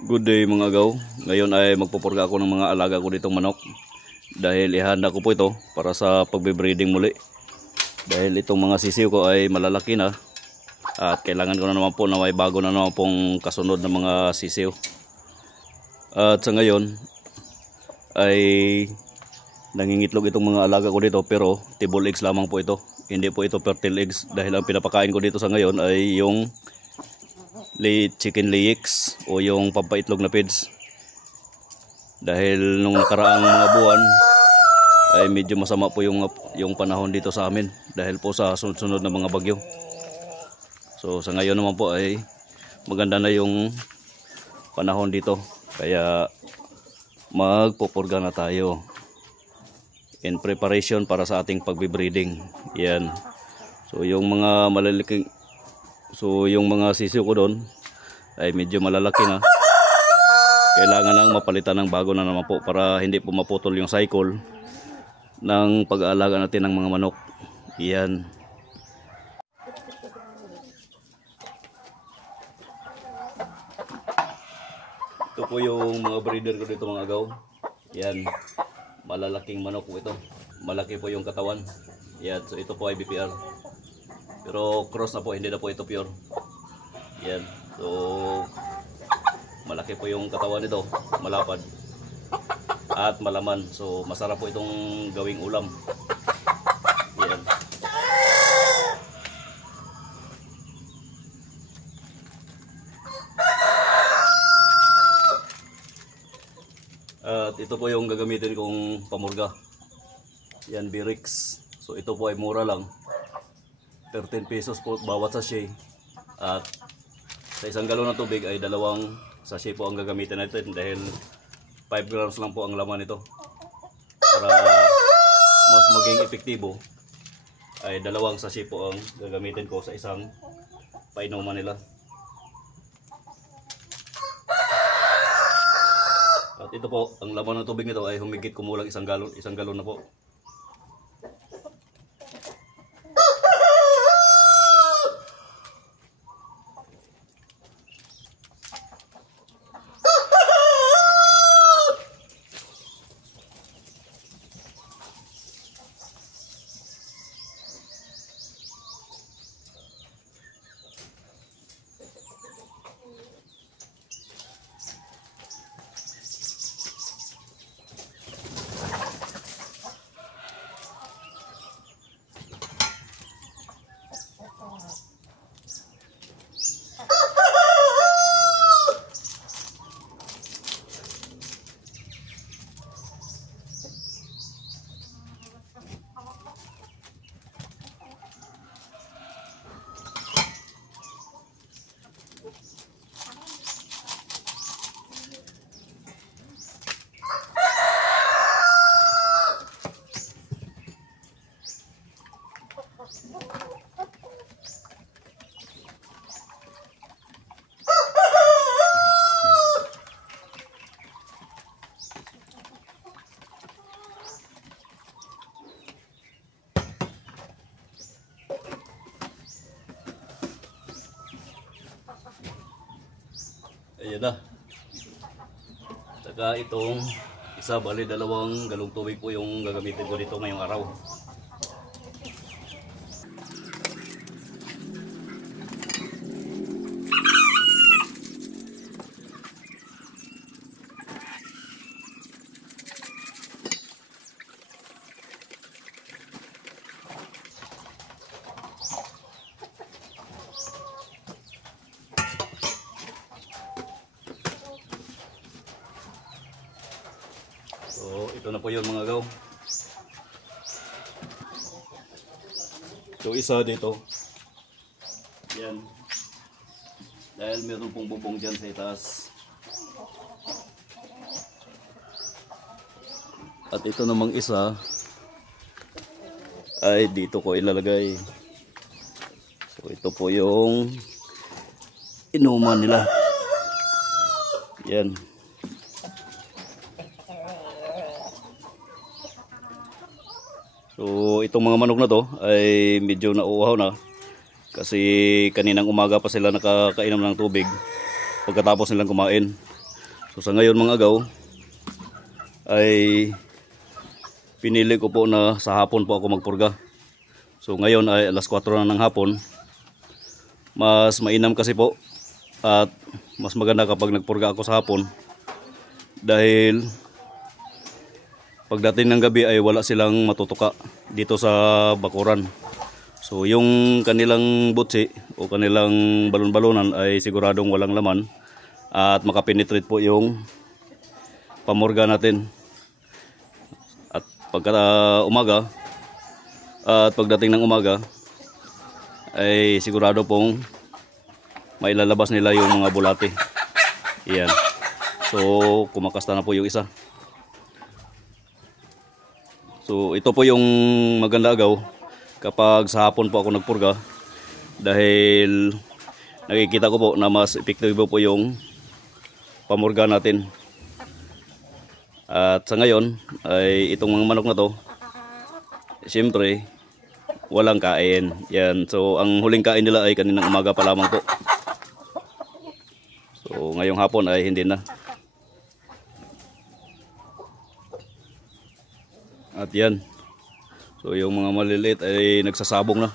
Good day mga agaw. Ngayon ay magpupurga ako ng mga alaga ko ditong manok. Dahil ihanda ko po ito para sa pagbe-breeding muli. Dahil itong mga sisiw ko ay malalaki na. At kailangan ko na naman po na may bago na naman pong kasunod na mga sisiw. At sa ngayon ay nangingitlog itong mga alaga ko dito, pero table eggs lamang po ito. Hindi po ito fertile eggs dahil ang pinapakain ko dito sa ngayon ay yung chicken layers o yung pampaitlog na feeds. Dahil nung nakaraang mga buwan ay medyo masama po yung panahon dito sa amin dahil po sa sunod-sunod na mga bagyo. So sa ngayon naman po ay maganda na yung panahon dito, kaya magpupurga na tayo in preparation para sa ating pagbe-breeding. Yan. So yung mga malalaking, yung mga sisiw ko doon ay medyo malalaki na. Kailangan lang mapalitan ng bago na naman po para hindi po maputol yung cycle ng pag-aalaga natin ng mga manok. Yan. Ito po yung mga breeder ko dito mga agaw. Yan. Malalaking manok po ito. Malaki po yung katawan. Yan. So ito po ay BPR. Pero cross na po, hindi na po ito pure. Yan. So malaki po yung katawan nito, malapad at malaman. So masarap po itong gawing ulam. Yan. At ito po yung gagamitin kong pamurga. Yan, Birix. So ito po ay mura lang. 13 pesos po bawat sachet. At sa isang galon ng tubig ay 2 sachet po ang gagamitin natin dahil 5 grams lang po ang laman nito. Para mas maging epektibo ay 2 sachet po ang gagamitin ko sa isang painuman nila. At ito po, ang laman ng tubig nito ay humigit kumulang 1 galon na po. Ayan na. Saka itong isa, bali 2 galong tubig po yung gagamitin ko dito ngayong araw. So ito na po yun mga gaw. So isa dito. Yan. Dahil meron pong bubong dyan sa itaas. At ito namang isa ay dito ko ilalagay. So ito po yung inuman nila. Yan. So itong mga manok na to ay medyo nauuhaw na kasi kaninang umaga pa sila nakakainom ng tubig pagkatapos nilang kumain. So sa ngayon mga agaw ay pinili ko po na sa hapon po ako magpurga. So ngayon ay alas 4 na ng hapon. Mas mainam kasi po at mas maganda kapag nagpurga ako sa hapon, dahil pagdating ng gabi ay wala silang matutuka dito sa bakuran. So yung kanilang butsi o kanilang balon-balonan ay siguradong walang laman at makapenetrate po yung pamurga natin. At pagka umaga at pagdating ng umaga ay sigurado pong mailalabas nila yung mga bulate. Yan. So kumakasta na po yung isa. So ito po yung maganda agaw kapag sa hapon po ako nagpurga, dahil nakikita ko po na mas epektibo po yung pamurga natin. At sa ngayon ay itong mga manok na to, siyempre walang kain. Yan. So ang huling kain nila ay kaninang umaga pa lamang po. So ngayong hapon ay hindi na. At yan. So yung mga maliliit ay nagsasabong na.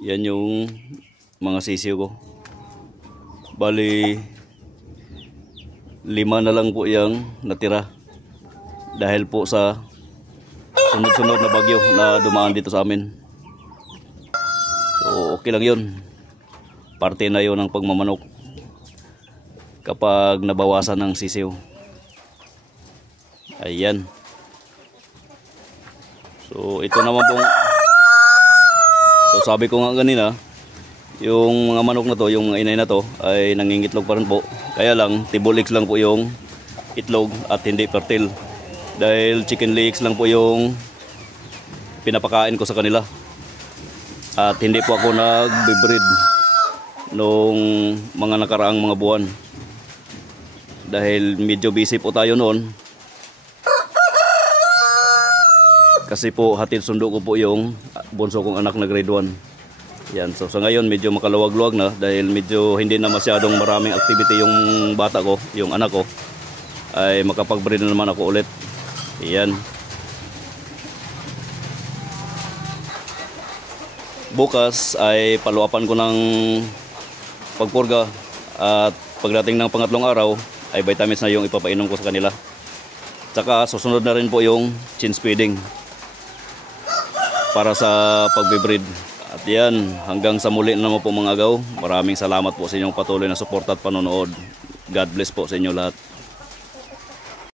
Yan yung mga sisiw ko. Bali 5 na lang po yung natira, dahil po sa sunod-sunod na bagyo na dumaan dito sa amin. So okay lang yun. Parte na yun ng pagmamanok kapag nabawasan ng sisiw. Ayan. So ito naman pong, so sabi ko nga kanina, yung mga manok na to, yung mga inay na to ay nangingitlog pa rin po. Kaya lang table eggs lang po yung itlog at hindi fertile, dahil chicken legs lang po yung pinapakain ko sa kanila. At hindi po ako nag-breed nung mga nakaraang mga buwan, dahil medyo busy po tayo noon. Kasi po hatid sundo ko po yung bunso kong anak na grade 1. Yan. So sa ngayon medyo makaluwag-luwag na, dahil medyo hindi na masyadong maraming activity yung bata ko, yung anak ko, ay makapag-breed na naman ako ulit. Yan. Bukas ay paluapan ko ng pagpurga, at pagdating ng pangatlong araw ay vitamins na yung ipapainom ko sa kanila. Tsaka susunod na rin po yung chin feeding para sa pagbibreed. At yan, hanggang sa muli naman po mga agaw. Maraming salamat po sa inyong patuloy na suporta at panonood. God bless po sa inyo lahat.